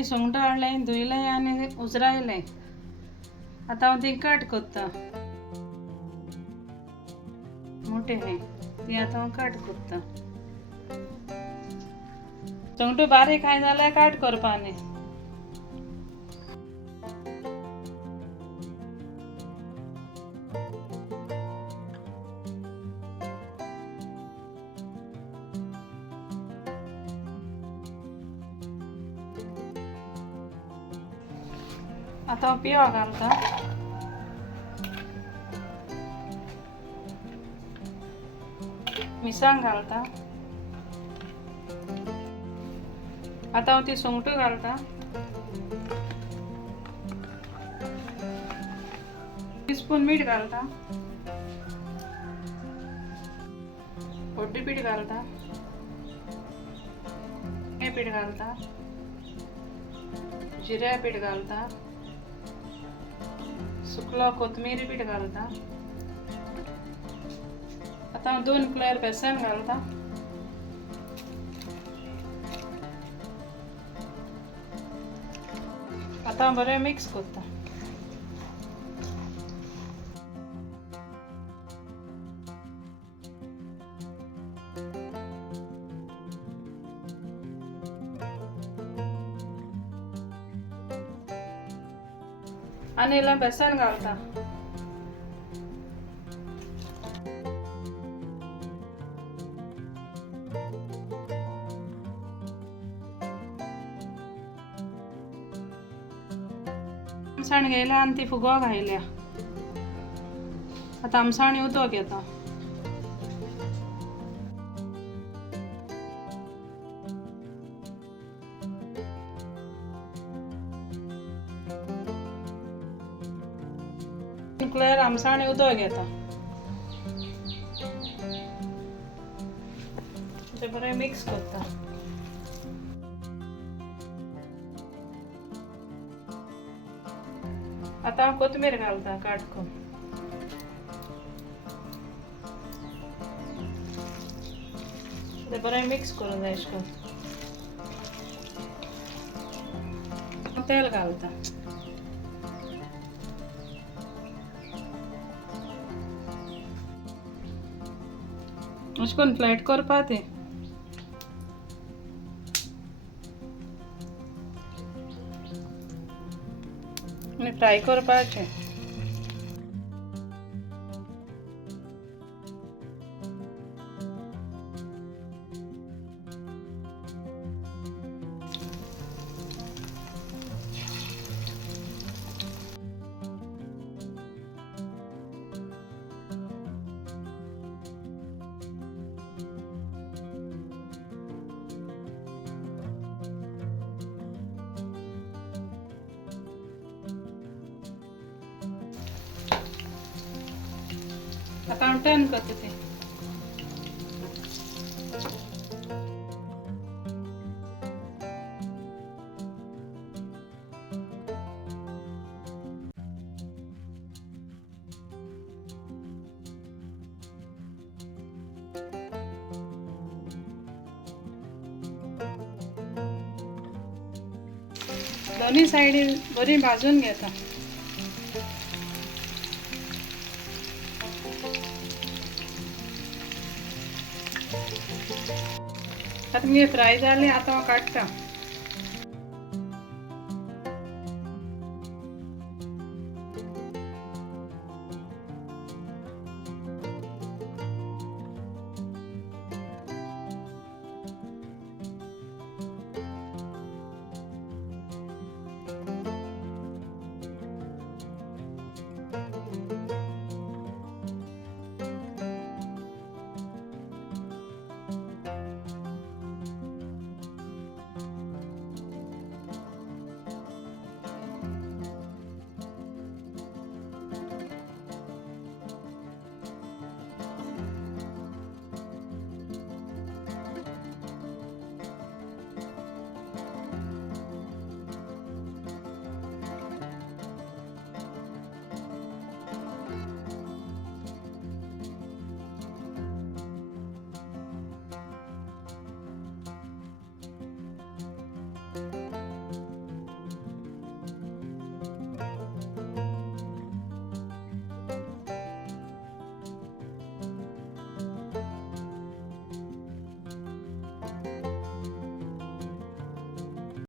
हांवें सुंगटां हाडलें धुयलें आनी उजरायलें. आतां हांव ती कट करता. मोठे हे ती आतां हांव कट करता. सुंगटां बारीक आहाय जाल्यार कट करपानी. आतां हांव पिव घालता. मिरसांग घालता. आतां हांव ती सुंगटां घालता. टीस्पून मीठ घालता. हळदी पीठ घालता. पीठ घालता. जिऱ्या पीठ घालता. सुकलो कोथमिरी पीठ घालता. आतां हांव 2 क्लेर बेसन घालता. आतां हांव बरें मिक्स करता. आनी इल्लें बेसन घालता. आमसाण घेयल्या आनी ती फुगो घायल्या. आतां आमसाणी उदक घेता. क्लेर आमसाणी उदक घेता. ते बरें मिक्स करता. आतां हांव कोथमीर घालता काटकून. ते बरें मिक्स करून जाय अशें करून. तेल घालता. अशें करून फ्लायट करपा तें. आनी फ्राय करपाचें. आतां हांव टर्न करता तें. दोन्ही सायडीन बरी भाजून घेता. आतां मगे फ्राय जालें. आतां हांव काडटा.